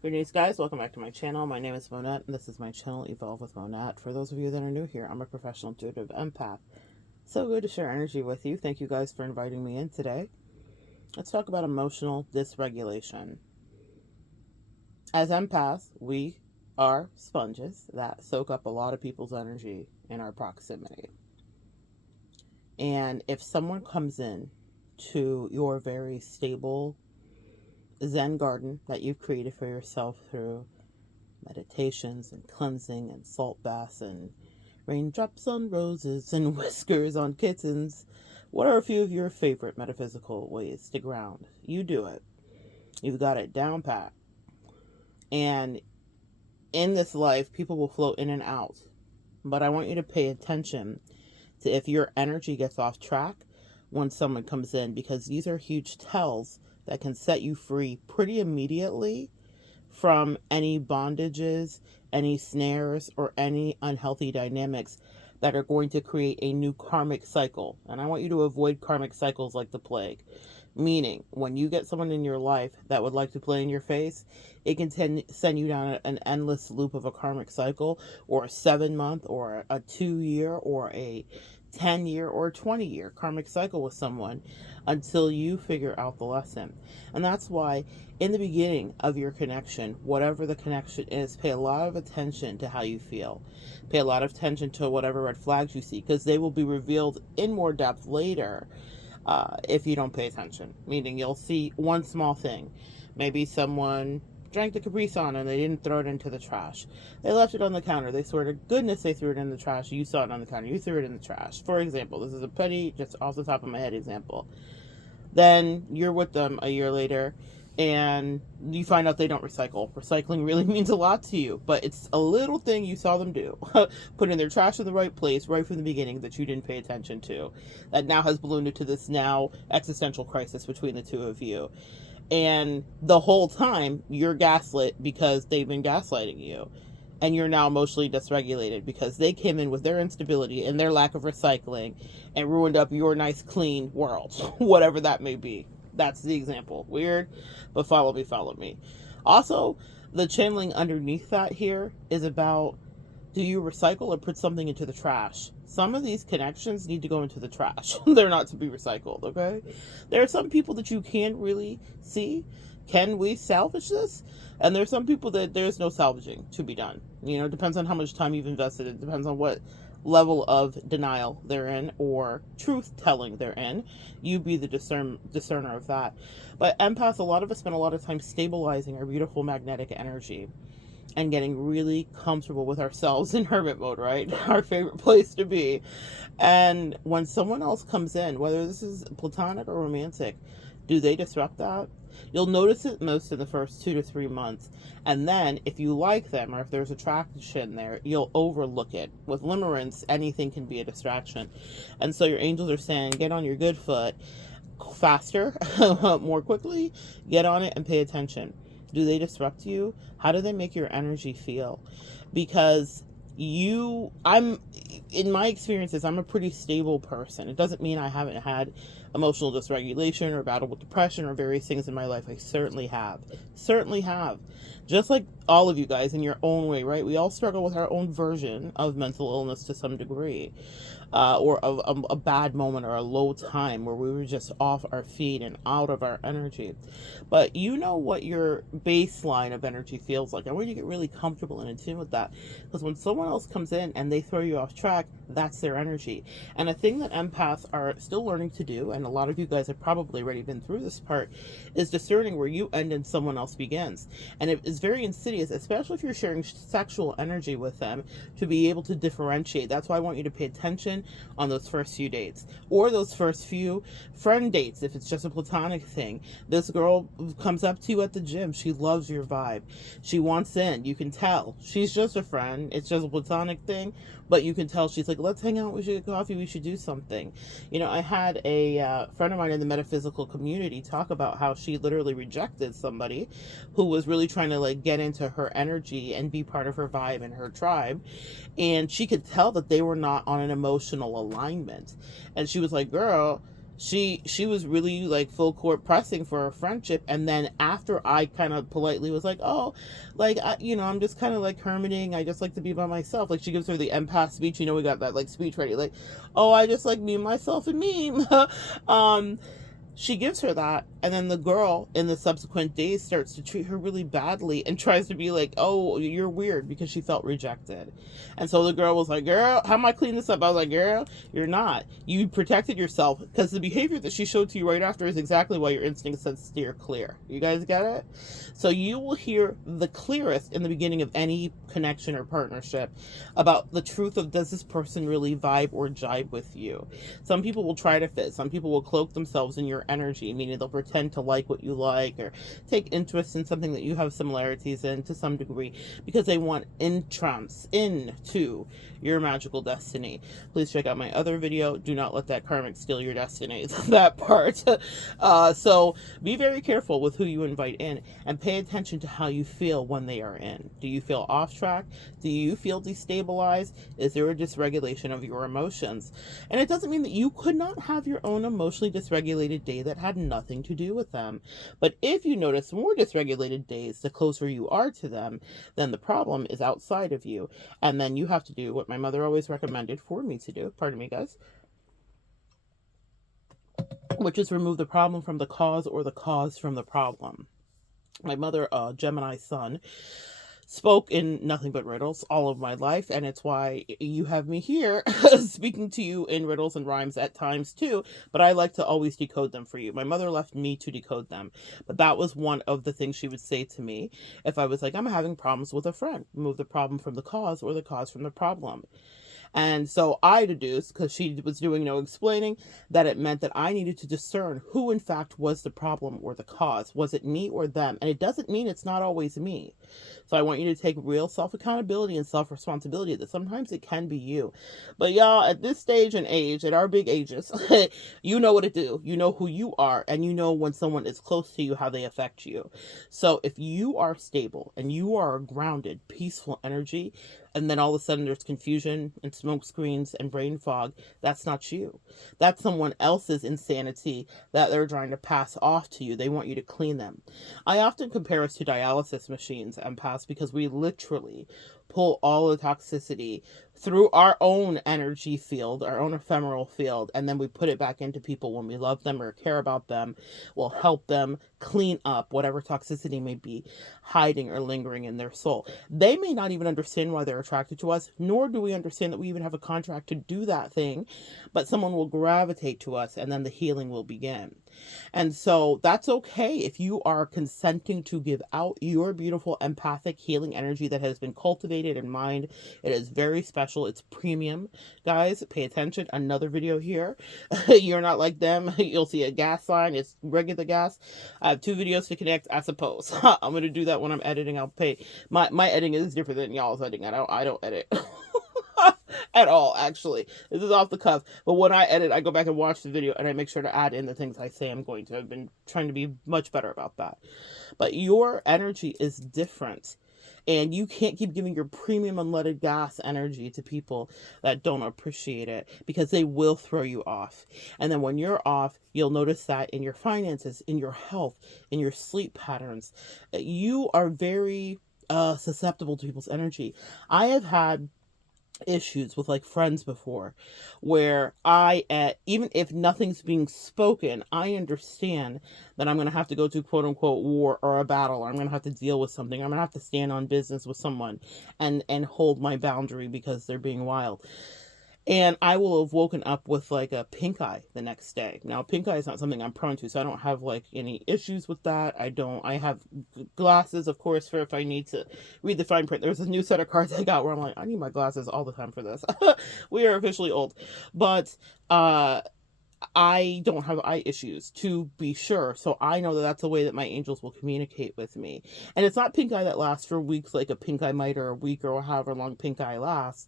Greetings, guys. Welcome back to my channel. My name is Monette, and this is my channel, Evolve with Monette. For those of you that are new here, I'm a professional intuitive empath. So good to share energy with you. Thank you guys for inviting me in today. Let's talk about emotional dysregulation. As empaths, we are sponges that soak up a lot of people's energy in our proximity. And if someone comes in to your very stable Zen garden that you've created for yourself through meditations and cleansing and salt baths and raindrops on roses and whiskers on kittens. What are a few of your favorite metaphysical ways to ground? You do it. You've got it down pat. And in this life, people will float in and out. But I want you to pay attention to if your energy gets off track when someone comes in, because these are huge tells that can set you free pretty immediately from any bondages, any snares, or any unhealthy dynamics that are going to create a new karmic cycle. And I want you to avoid karmic cycles like the plague. Meaning, when you get someone in your life that would like to play in your face, it can send you down an endless loop of a karmic cycle, or a 7 month, or a 2 year, or a 10 year, or 20 year karmic cycle with someone until you figure out the lesson. And that's why, in the beginning of your connection, whatever the connection is, pay a lot of attention to how you feel. Pay a lot of attention to whatever red flags you see, because they will be revealed in more depth later. If you don't pay attention, meaning you'll see one small thing. Maybe someone drank the Capri Sun and they didn't throw it into the trash. They left it on the counter. They swear to goodness they threw it in the trash. You saw it on the counter. You threw it in the trash. For example, this is a petty, just off the top of my head example. Then you're with them a year later and you find out they don't recycle. Recycling really means a lot to you, but it's a little thing you saw them do. Putting their trash in the right place right from the beginning that you didn't pay attention to. That now has ballooned into this now existential crisis between the two of you. And the whole time you're gaslit because they've been gaslighting you. And you're now emotionally dysregulated because they came in with their instability and their lack of recycling and ruined up your nice, clean world, whatever that may be. That's the example. Weird, but follow me, follow me. Also, the channeling underneath that here is about, do you recycle or put something into the trash? Some of these connections need to go into the trash. They're not to be recycled, okay? There are some people that you can't really see. Can we salvage this? And there's some people that there's no salvaging to be done. You know, it depends on how much time you've invested. It depends on what level of denial they're in or truth telling they're in. You be the discerner of that. But empaths, a lot of us spend a lot of time stabilizing our beautiful magnetic energy and getting really comfortable with ourselves in hermit mode, right? Our favorite place to be. And when someone else comes in, whether this is platonic or romantic, do they disrupt that? You'll notice it most in the first 2 to 3 months. And then if you like them or if there's attraction there, you'll overlook it. With limerence, anything can be a distraction. And so your angels are saying, get on your good foot faster, more quickly, get on it and pay attention. Do they disrupt you? How do they make your energy feel? Because I'm, in my experiences, I'm a pretty stable person. It doesn't mean I haven't had emotional dysregulation or battle with depression or various things in my life. I certainly have. Certainly have. Just like all of you guys in your own way, right? We all struggle with our own version of mental illness to some degree. Or a bad moment or a low time where we were just off our feet and out of our energy. But you know what your baseline of energy feels like. I want you to get really comfortable and in tune with that. Because when someone else comes in and they throw you off track, that's their energy. And a thing that empaths are still learning to do, and a lot of you guys have probably already been through this part, is discerning where you end and someone else begins. And it is very insidious, especially if you're sharing sexual energy with them, to be able to differentiate. That's why I want you to pay attention on those first few dates or those first few friend dates. If it's just a platonic thing, this girl comes up to you at the gym, she loves your vibe, she wants in, you can tell she's just a friend, it's just a platonic thing, but you can tell she's like, let's hang out, we should get coffee, we should do something. You know, I had a friend of mine in the metaphysical community talk about how she literally rejected somebody who was really trying to like get into her energy and be part of her vibe and her tribe, and she could tell that they were not on an emotional alignment. And she was like, girl, she was really like full court pressing for a friendship, and then after I kind of politely was like, oh, like I'm just kind of like hermiting, I just like to be by myself, like she gives her the empath speech, we got that like speech ready, like, oh, I just like me, myself, and me. um she gives her that, and then the girl in the subsequent days starts to treat her really badly and tries to be like, oh, you're weird, because she felt rejected. And so the girl was like, girl, how am I clean this up? I was like, girl, you're not. You protected yourself, because the behavior that she showed to you right after is exactly why your instinct said steer clear. You guys get it? So you will hear the clearest in the beginning of any connection or partnership about the truth of, does this person really vibe or jibe with you? Some people will try to fit. Some people will cloak themselves in your energy, meaning they'll pretend to like what you like or take interest in something that you have similarities in to some degree, because they want entrance into your magical destiny. Please check out my other video. Do not let that karmic steal your destiny. That part. So be very careful with who you invite in, and pay attention to how you feel when they are in. Do you feel off track? Do you feel destabilized? Is there a dysregulation of your emotions? And it doesn't mean that you could not have your own emotionally dysregulated day that had nothing to do with them. But if you notice more dysregulated days the closer you are to them, then the problem is outside of you. And then you have to do what my mother always recommended for me to do. Pardon me, guys. Which is remove the problem from the cause, or the cause from the problem. My mother, Gemini sun, spoke in nothing but riddles all of my life, and it's why you have me here speaking to you in riddles and rhymes at times too, but I like to always decode them for you. My mother left me to decode them, but that was one of the things she would say to me if I was like, I'm having problems with a friend. Move the problem from the cause, or the cause from the problem. And so I deduced, because she was doing no explaining, that it meant that I needed to discern who in fact was the problem or the cause. Was it me or them? And it doesn't mean it's not always me. So I want you to take real self-accountability and self-responsibility that sometimes it can be you. But y'all, at this stage and age, at our big ages, you know what to do. You know who you are, and you know when someone is close to you, how they affect you. So if you are stable and you are a grounded, peaceful energy, and then all of a sudden there's confusion and smoke screens and brain fog, that's not you. That's someone else's insanity that they're trying to pass off to you. They want you to clean them. I often compare us to dialysis machines, empaths, because we literally pull all the toxicity through our own energy field, our own ephemeral field, and then we put it back into people when we love them or care about them. We'll help them clean up whatever toxicity may be hiding or lingering in their soul. They may not even understand why they're attracted to us, nor do we understand that we even have a contract to do that thing, but someone will gravitate to us, and then the healing will begin. And so that's okay if you are consenting to give out your beautiful empathic healing energy that has been cultivated in mind. It is very special. It's premium. Guys, pay attention. Another video here. You're not like them. You'll see a gas sign. It's regular gas. I have 2 videos to connect, I suppose. I'm going to do that when I'm editing. I'll pay. My editing is different than y'all's editing. I don't edit. At all, actually. This is off the cuff. But when I edit, I go back and watch the video, and I make sure to add in the things I say I'm going to. I've been trying to be much better about that. But your energy is different. And you can't keep giving your premium unleaded gas energy to people that don't appreciate it, because they will throw you off. And then when you're off, you'll notice that in your finances, in your health, in your sleep patterns. You are very susceptible to people's energy. I have had issues with like friends before, where even if nothing's being spoken, I understand that I'm going to have to go to quote unquote war or a battle, or I'm going to have to deal with something. I'm going to have to stand on business with someone and hold my boundary because they're being wild. And I will have woken up with like a pink eye the next day. Now, pink eye is not something I'm prone to, so I don't have like any issues with that. I have glasses, of course, for if I need to read the fine print. There's a new set of cards I got where I'm like, I need my glasses all the time for this. We are officially old. But, I don't have eye issues, to be sure. So I know that that's the way that my angels will communicate with me. And it's not pink eye that lasts for weeks, like a pink eye mite, or a week, or however long pink eye lasts.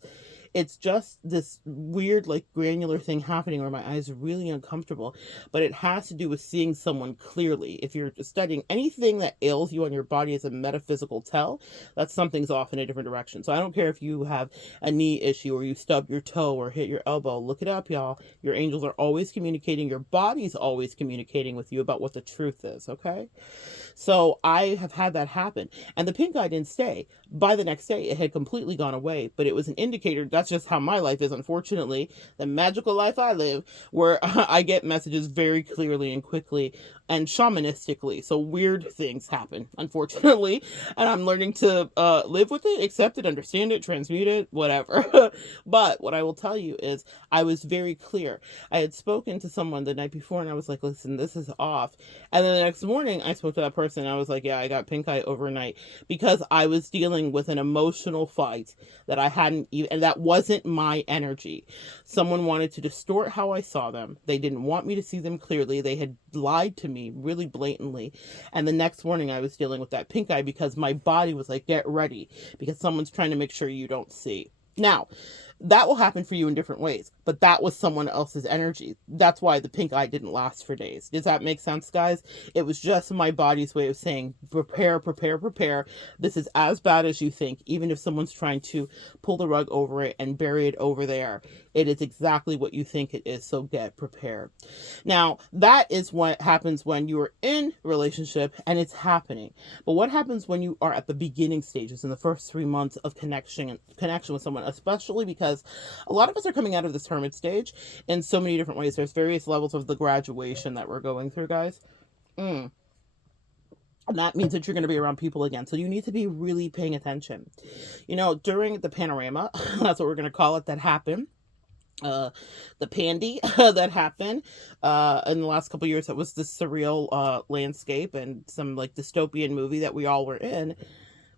It's just this weird, like, granular thing happening where my eyes are really uncomfortable, but it has to do with seeing someone clearly. If you're studying anything that ails you on your body as a metaphysical tell, that something's off in a different direction. So I don't care if you have a knee issue or you stub your toe or hit your elbow. Look it up, y'all. Your angels are always communicating. Your body's always communicating with you about what the truth is, okay? So I have had that happen. And the pink eye didn't stay. By the next day, it had completely gone away. But it was an indicator. That's just how my life is, unfortunately. The magical life I live, where I get messages very clearly and quickly and shamanistically. So weird things happen, unfortunately. And I'm learning to live with it, accept it, understand it, transmute it, whatever. But what I will tell you is I was very clear. I had spoken to someone the night before and I was like, listen, this is off. And then the next morning I spoke to that person and I was like, yeah, I got pink eye overnight because I was dealing with an emotional fight that I hadn't even, and that wasn't my energy. Someone wanted to distort how I saw them. They didn't want me to see them clearly. They had lied to me really blatantly. And the next morning I was dealing with that pink eye because my body was like, get ready, because someone's trying to make sure you don't see. Now, that will happen for you in different ways, but that was someone else's energy. That's why the pink eye didn't last for days. Does that make sense, guys? It was just my body's way of saying, prepare, prepare, prepare. This is as bad as you think, even if someone's trying to pull the rug over it and bury it over there. It is exactly what you think it is, so get prepared. Now, that is what happens when you are in a relationship and it's happening. But what happens when you are at the beginning stages in the first 3 months of connection with someone, especially because a lot of us are coming out of this hermit stage in so many different ways. There's various levels of the graduation that we're going through, guys. And that means that you're going to be around people again. So you need to be really paying attention. You know, during the panorama, that's what we're going to call it, that happened. The pandy that happened in the last couple of years, that was this surreal landscape and some like dystopian movie that we all were in.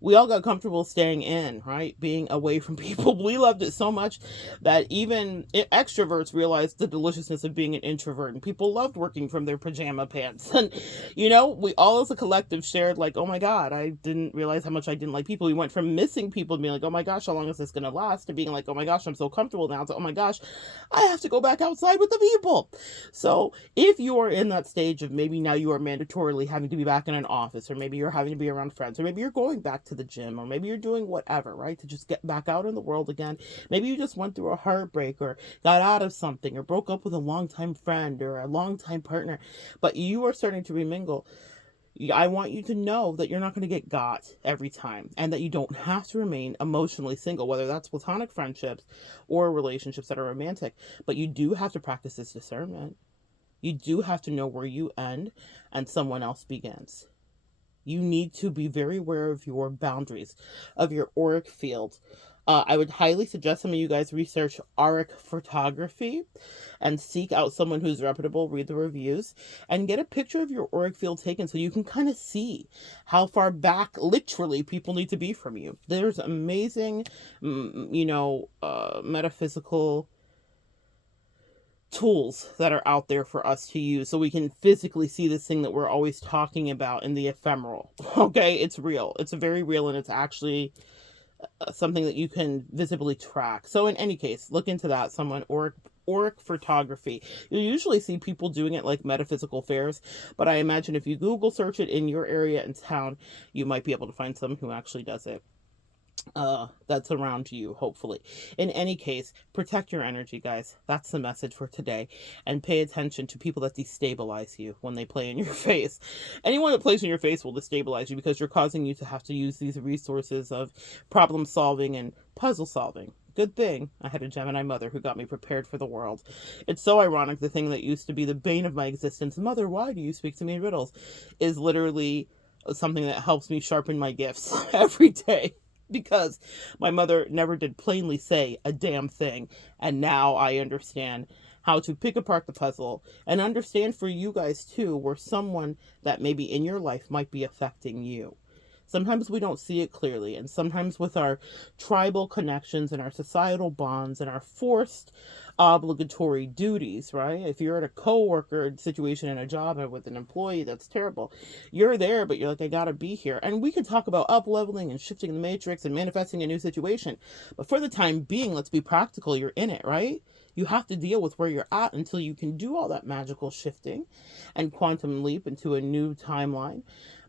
We all got comfortable staying in, right? Being away from people. We loved it so much that even extroverts realized the deliciousness of being an introvert, and people loved working from their pajama pants. And, you know, we all as a collective shared like, oh my God, I didn't realize how much I didn't like people. We went from missing people to being like, oh my gosh, how long is this going to last? To being like, oh my gosh, I'm so comfortable now. To, oh my gosh, I have to go back outside with the people. So if you are in that stage of maybe now you are mandatorily having to be back in an office, or maybe you're having to be around friends, or maybe you're going back to the gym, or maybe you're doing whatever, right, to just get back out in the world again. Maybe you just went through a heartbreak or got out of something or broke up with a longtime friend or a longtime partner, but you are starting to remingle. I want you to know that you're not going to get got every time, and that you don't have to remain emotionally single, whether that's platonic friendships or relationships that are romantic. But you do have to practice this discernment. You do have to know where you end and someone else begins. You need to be very aware of your boundaries, of your auric field. I would highly suggest some of you guys research auric photography and seek out someone who's reputable, read the reviews, and get a picture of your auric field taken so you can kind of see how far back, literally, people need to be from you. There's amazing, metaphysical tools that are out there for us to use so we can physically see this thing that we're always talking about in the ephemeral. Okay, it's real. It's very real, and it's actually something that you can visibly track. So in any case, look into that. Someone auric photography. You usually see people doing it like metaphysical fairs, but I imagine if you Google search it in your area and town, you might be able to find someone who actually does it. That's around you, hopefully. In any case, protect your energy, guys. That's the message for today. And pay attention to people that destabilize you when they play in your face. Anyone that plays in your face will destabilize you because you're causing you to have to use these resources of problem solving and puzzle solving. Good thing I had a Gemini mother who got me prepared for the world. It's so ironic, the thing that used to be the bane of my existence, mother, why do you speak to me in riddles, is literally something that helps me sharpen my gifts every day. Because my mother never did plainly say a damn thing. And now I understand how to pick apart the puzzle and understand for you guys too, where someone that maybe in your life might be affecting you. Sometimes we don't see it clearly. And sometimes with our tribal connections and our societal bonds and our forced obligatory duties, right? If you're at a coworker situation in a job and with an employee, that's terrible. You're there, but you're like, I gotta be here. And we can talk about up leveling and shifting the matrix and manifesting a new situation. But for the time being, let's be practical. You're in it, right? You have to deal with where you're at until you can do all that magical shifting and quantum leap into a new timeline.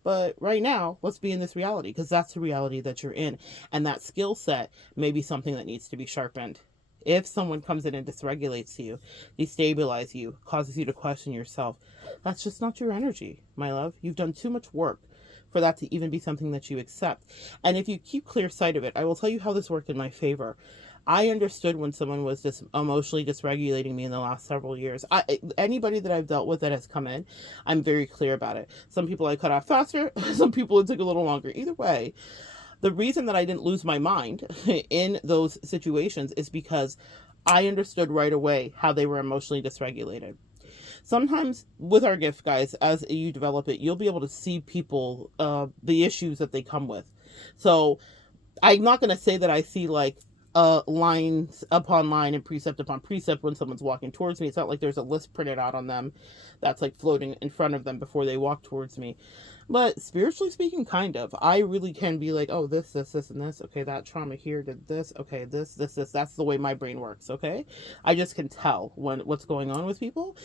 But right now, let's be in this reality, because that's the reality that you're in. And that skill set may be something that needs to be sharpened. If someone comes in and dysregulates you, destabilizes you, causes you to question yourself, that's just not your energy, my love. You've done too much work for that to even be something that you accept. And if you keep clear sight of it, I will tell you how this worked in my favor. I understood when someone was just emotionally dysregulating me in the last several years. Anybody that I've dealt with that has come in, I'm very clear about it. Some people I cut off faster, some people it took a little longer. Either way, the reason that I didn't lose my mind in those situations is because I understood right away how they were emotionally dysregulated. Sometimes with our gift, guys, as you develop it, you'll be able to see people, the issues that they come with. So I'm not going to say that I see like lines upon line and precept upon precept when someone's walking towards me. It's not like there's a list printed out on them that's like floating in front of them before they walk towards me. But spiritually speaking, kind of. I really can be like, oh, this, and this. Okay, that trauma here did this. Okay, this. That's the way my brain works, okay? I just can tell what's going on with people.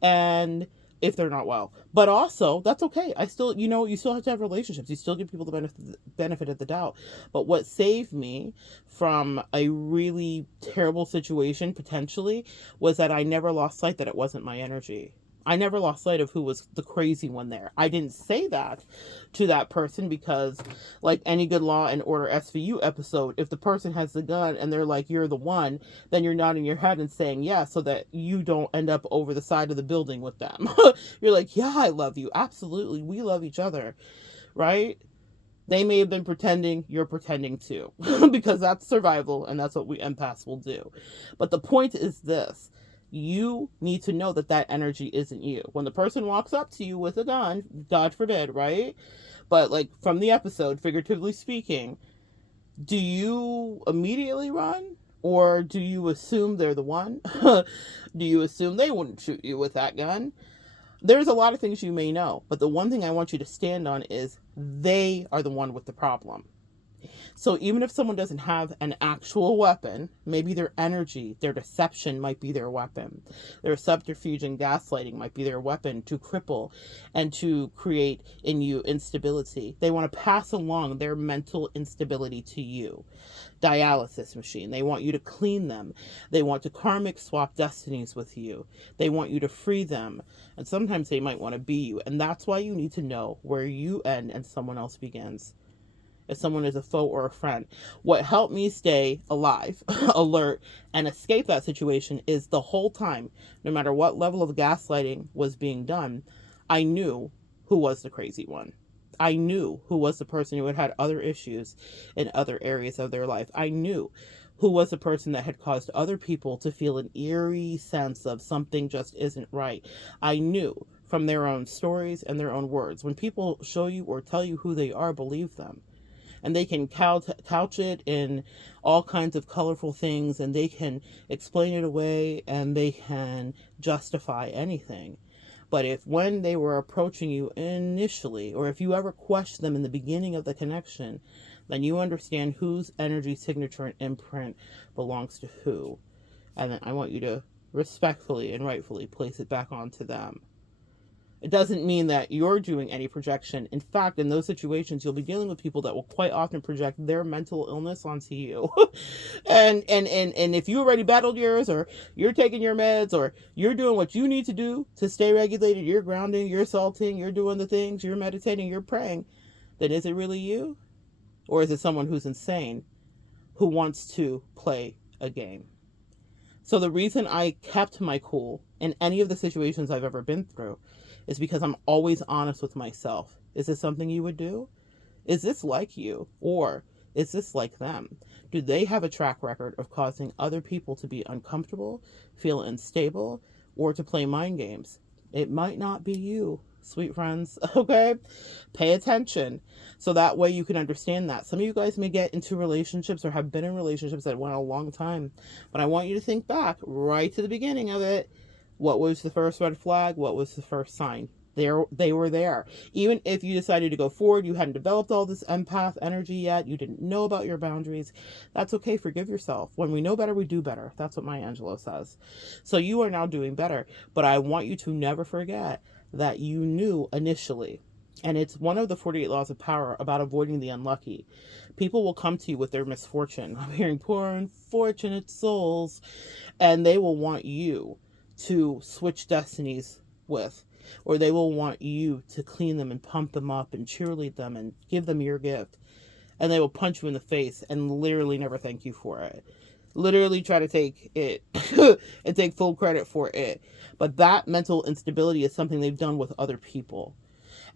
And if they're not well. But also, that's okay. I still, you still have to have relationships. You still give people the benefit of the doubt. But what saved me from a really terrible situation, potentially, was that I never lost sight that it wasn't my energy. I never lost sight of who was the crazy one there. I didn't say that to that person because, like any good Law and Order SVU episode, if the person has the gun and they're like, you're the one, then you're nodding your head and saying yeah, so that you don't end up over the side of the building with them. You're like, yeah, I love you. Absolutely. We love each other. Right? They may have been pretending, you're pretending too. Because that's survival and that's what we empaths will do. But the point is this. You need to know that that energy isn't you. When the person walks up to you with a gun, God forbid, right? But like from the episode, figuratively speaking, do you immediately run? Or do you assume they're the one? Do you assume they wouldn't shoot you with that gun? There's a lot of things you may know, but the one thing I want you to stand on is they are the one with the problem. So even if someone doesn't have an actual weapon, maybe their energy, their deception might be their weapon. Their subterfuge and gaslighting might be their weapon to cripple and to create in you instability. They want to pass along their mental instability to you. Dialysis machine. They want you to clean them. They want to karmic swap destinies with you. They want you to free them. And sometimes they might want to be you. And that's why you need to know where you end and someone else begins. If someone is a foe or a friend. What helped me stay alive, alert, and escape that situation is the whole time, no matter what level of gaslighting was being done, I knew who was the crazy one. I knew who was the person who had other issues in other areas of their life. I knew who was the person that had caused other people to feel an eerie sense of something just isn't right. I knew from their own stories and their own words. When people show you or tell you who they are, believe them. And they can couch it in all kinds of colorful things, and they can explain it away, and they can justify anything. But if when they were approaching you initially, or if you ever question them in the beginning of the connection, then you understand whose energy signature and imprint belongs to who. And then I want you to respectfully and rightfully place it back onto them. It doesn't mean that you're doing any projection. In fact, in those situations, you'll be dealing with people that will quite often project their mental illness onto you. and if you already battled yours, or you're taking your meds, or you're doing what you need to do to stay regulated, you're grounding, you're salting, you're doing the things, you're meditating, you're praying, then is it really you? Or is it someone who's insane, who wants to play a game? So the reason I kept my cool in any of the situations I've ever been through is because I'm always honest with myself. Is this something you would do? Is this like you? Or is this like them? Do they have a track record of causing other people to be uncomfortable, feel unstable, or to play mind games? It might not be you. sweet friends. Okay, pay attention, so that way you can understand that. Some of you guys may get into relationships or have been in relationships that went a long time, but I want you to think back right to the beginning of it. What was the first red flag? What was the first sign? They were there. Even if you decided to go forward, you hadn't developed all this empath energy yet, you didn't know about your boundaries. That's okay. Forgive yourself. When we know better, we do better. That's what Maya Angelou says. So you are now doing better. But I want you to never forget that you knew initially. And it's one of the 48 laws of power about avoiding the unlucky. People will come to you with their misfortune. I'm hearing poor unfortunate souls. And they will want you to switch destinies with, or they will want you to clean them and pump them up and cheerlead them and give them your gift. And they will punch you in the face and literally never thank you for it. Literally try to take it and take full credit for it. But that mental instability is something they've done with other people.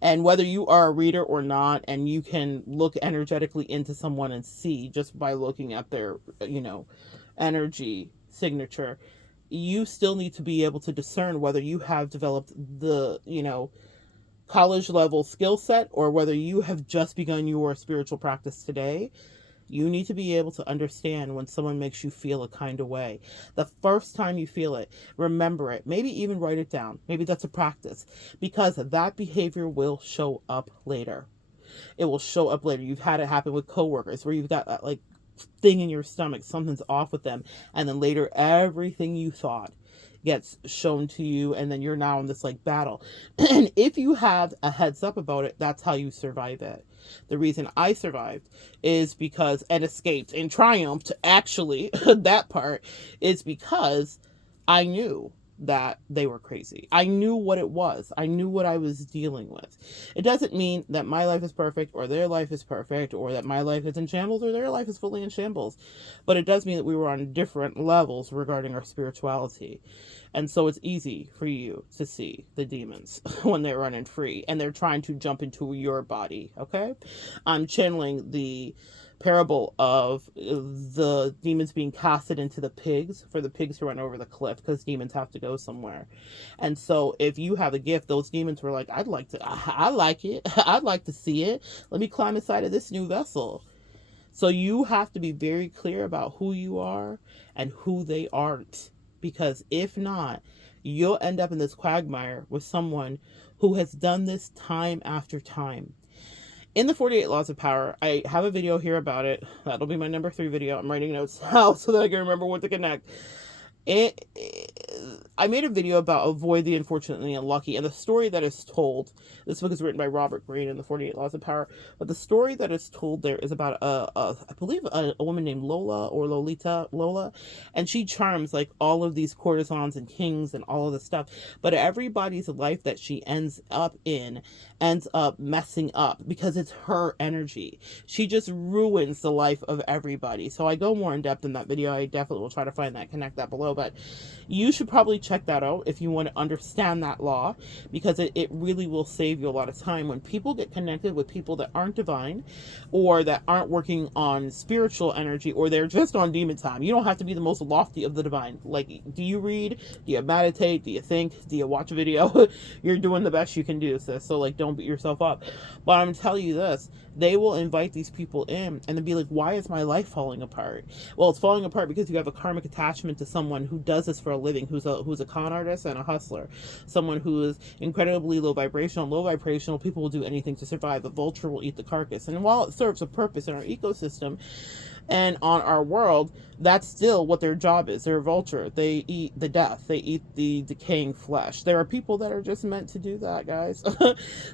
And whether you are a reader or not, and you can look energetically into someone and see just by looking at their, energy signature, you still need to be able to discern whether you have developed the, college level skill set, or whether you have just begun your spiritual practice today. You need to be able to understand when someone makes you feel a kind of way. The first time you feel it, remember it. Maybe even write it down. Maybe that's a practice, because that behavior will show up later. It will show up later. You've had it happen with coworkers where you've got that thing in your stomach, something's off with them, and then later everything you thought gets shown to you, and then you're now in this battle. And if you have a heads up about it, that's how you survive it. The reason I survived is because, and escaped and triumphed, actually, that part is because I knew that they were crazy. I knew what it was. I knew what I was dealing with. It doesn't mean that my life is perfect or their life is perfect, or that my life is in shambles or their life is fully in shambles. But it does mean that we were on different levels regarding our spirituality. And so it's easy for you to see the demons when they're running free and they're trying to jump into your body. Okay? I'm channeling the parable of the demons being casted into the pigs, for the pigs to run over the cliff, because demons have to go somewhere. And so if you have a gift, those demons were like, I like it. I'd like to see it. Let me climb inside of this new vessel. So you have to be very clear about who you are and who they aren't, because if not, you'll end up in this quagmire with someone who has done this time after time. In the 48 Laws of Power, I have a video here about it. That'll be my number 3 video. I'm writing notes now so that I can remember what to connect. I made a video about avoid the unfortunately unlucky, and the story that is told, this book is written by Robert Greene in the 48 Laws of Power, but the story that is told there is about I believe a woman named Lola, and she charms all of these courtesans and kings and all of this stuff, but everybody's life that she ends up messing up because it's her energy. She just ruins the life of everybody. So I go more in depth in that video. I definitely will try to connect that below, but you should probably check that out if you want to understand that law, because it really will save you a lot of time. When people get connected with people that aren't divine, or that aren't working on spiritual energy, or they're just on demon time, you don't have to be the most lofty of the divine. Do you read? Do you meditate? Do you think? Do you watch a video? You're doing the best you can do, sis. So don't beat yourself up. But I'm telling you this, they will invite these people in and then be like, why is my life falling apart? Well, it's falling apart because you have a karmic attachment to someone who does this for a living, who's a con artist and a hustler, someone who is incredibly low vibrational. Low vibrational people will do anything to survive. A vulture will eat the carcass. And while it serves a purpose in our ecosystem and on our world, that's still what their job is. They're a vulture. They eat the death. They eat the decaying flesh. There are people that are just meant to do that, guys.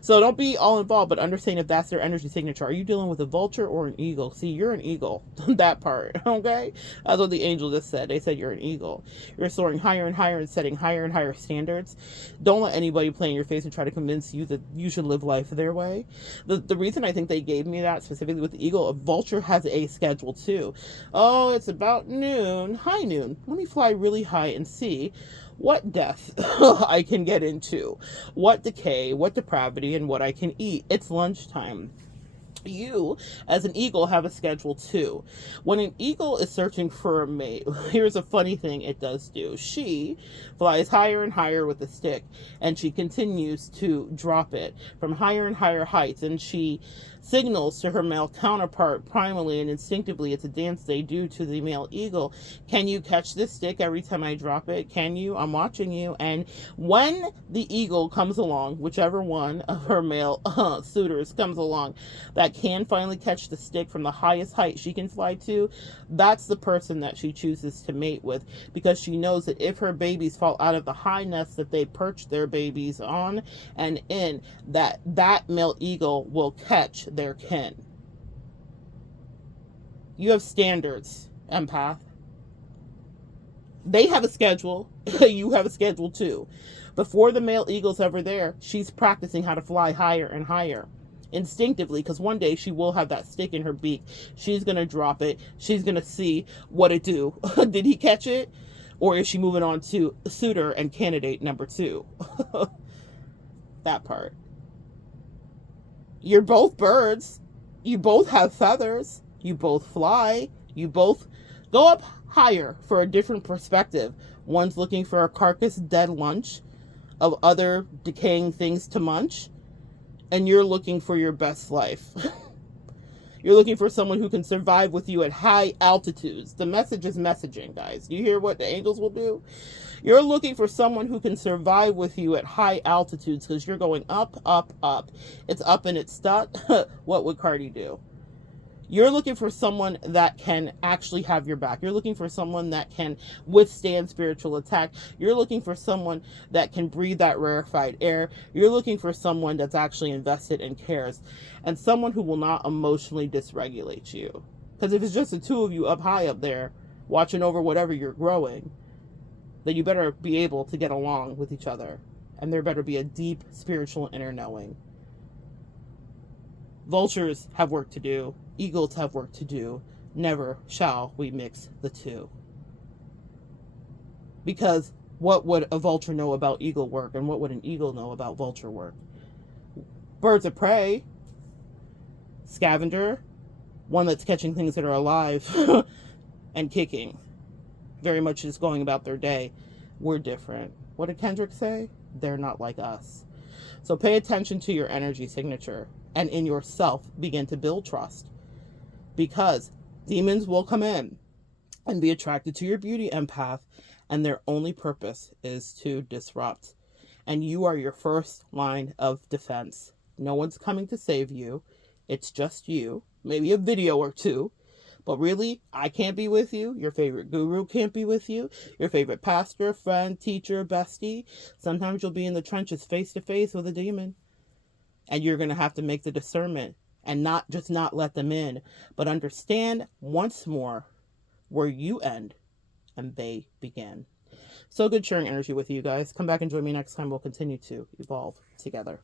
So don't be all involved, but understand if that's their energy signature. Are you dealing with a vulture or an eagle? See, you're an eagle. That part, okay? That's what the angel just said. They said you're an eagle. You're soaring higher and higher and setting higher and higher standards. Don't let anybody play in your face and try to convince you that you should live life their way. The reason I think they gave me that specifically with the eagle, a vulture has a schedule too. Oh, it's about high noon. Let me fly really high and see what death I can get into, what decay, what depravity, and what I can eat. It's lunchtime. You, as an eagle, have a schedule too. When an eagle is searching for a mate, here's a funny thing it does do. She flies higher and higher with the stick, and she continues to drop it from higher and higher heights, and she signals to her male counterpart primally and instinctively. It's a dance they do to the male eagle. Can you catch this stick every time I drop it? Can you? I'm watching you. And when the eagle comes along, whichever one of her male suitors comes along that can finally catch the stick from the highest height she can fly to, that's the person that she chooses to mate with, because she knows that if her babies fall out of the high nest that they perch their babies on and in, that male eagle will catch their kin. You have standards, empath. They have a schedule. You have a schedule too. Before the male eagle's ever there, she's practicing how to fly higher and higher instinctively, because one day she will have that stick in her beak. She's going to drop it. She's going to see what it do. Did he catch it? Or is she moving on to suitor and candidate number 2? That part. You're both birds. You both have feathers. You both fly. You both go up higher for a different perspective. One's looking for a carcass dead lunch of other decaying things to munch, and you're looking for your best life. You're looking for someone who can survive with you at high altitudes. The message is messaging, guys. You hear what the angels will do? You're looking for someone who can survive with you at high altitudes, because you're going up, up, up. It's up and it's stuck. What would Cardi do? You're looking for someone that can actually have your back. You're looking for someone that can withstand spiritual attack. You're looking for someone that can breathe that rarefied air. You're looking for someone that's actually invested and cares, and someone who will not emotionally dysregulate you. Because if it's just the two of you up high up there watching over whatever you're growing, then you better be able to get along with each other, and there better be a deep spiritual inner knowing. Vultures have work to do. Eagles have work to do. Never shall we mix the two. Because what would a vulture know about eagle work, and what would an eagle know about vulture work? Birds of prey, scavenger, one that's catching things that are alive and kicking. Very much just going about their day. We're different. What did Kendrick say? They're not like us. So pay attention to your energy signature, and in yourself begin to build trust, because demons will come in and be attracted to your beauty, empath, and their only purpose is to disrupt. And you are your first line of defense. No one's coming to save you. It's just you. Maybe a video or two. But really, I can't be with you. Your favorite guru can't be with you. Your favorite pastor, friend, teacher, bestie. Sometimes you'll be in the trenches face to face with a demon. And you're going to have to make the discernment and not let them in, but understand once more where you end and they begin. So good sharing energy with you guys. Come back and join me next time. We'll continue to evolve together.